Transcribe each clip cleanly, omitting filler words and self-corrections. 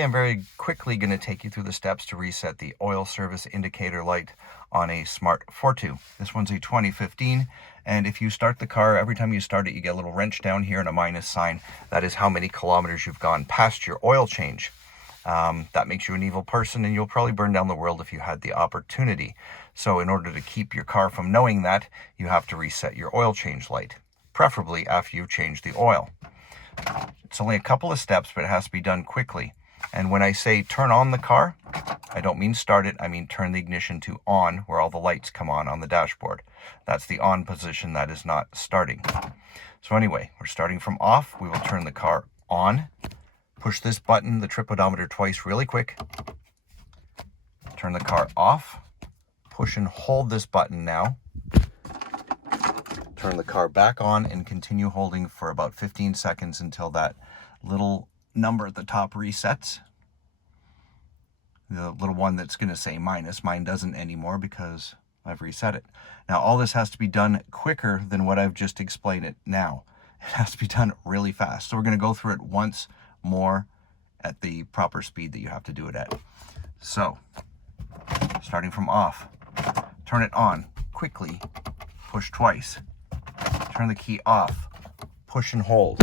Okay, I'm very quickly going to take you through the steps to reset the oil service indicator light on a Smart ForTwo. This one's a 2015, and if you start the car, every time you start it, you get a little wrench down here and a minus sign. That is how many kilometers you've gone past your oil change. That makes you an evil person, and you'll probably burn down the world if you had the opportunity. So in order to keep your car from knowing that, you have to reset your oil change light, preferably after you've changed the oil. It's only a couple of steps, but it has to be done quickly. And when I say turn on the car, I don't mean start it, I mean turn the ignition to on, where all the lights come on the dashboard. That's the on position, that is not starting. So anyway, we're starting from off. We will turn the car on. Push this button, the trip odometer, twice really quick. Turn the car off. Push and hold this button now. Turn the car back on and continue holding for about 15 seconds until that little number at the top resets. The little one that's going to say minus. Mine doesn't anymore because I've reset it. Now all this has to be done quicker than what I've just explained it now. It has to be done really fast. So we're going to go through it once more at the proper speed that you have to do it at. So starting from off, turn it on quickly, push twice. Turn the key off, push and hold.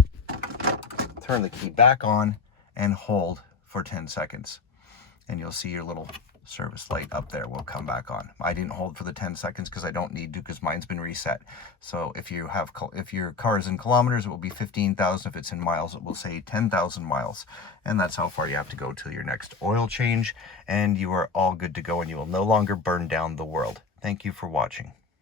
Turn the key back on and hold for 10 seconds. And you'll see your little service light up there will come back on. I didn't hold for the 10 seconds because I don't need to, because mine's been reset. So if your car is in kilometers, it will be 15,000. If it's in miles, it will say 10,000 miles. And that's how far you have to go till your next oil change. And you are all good to go, and you will no longer burn down the world. Thank you for watching.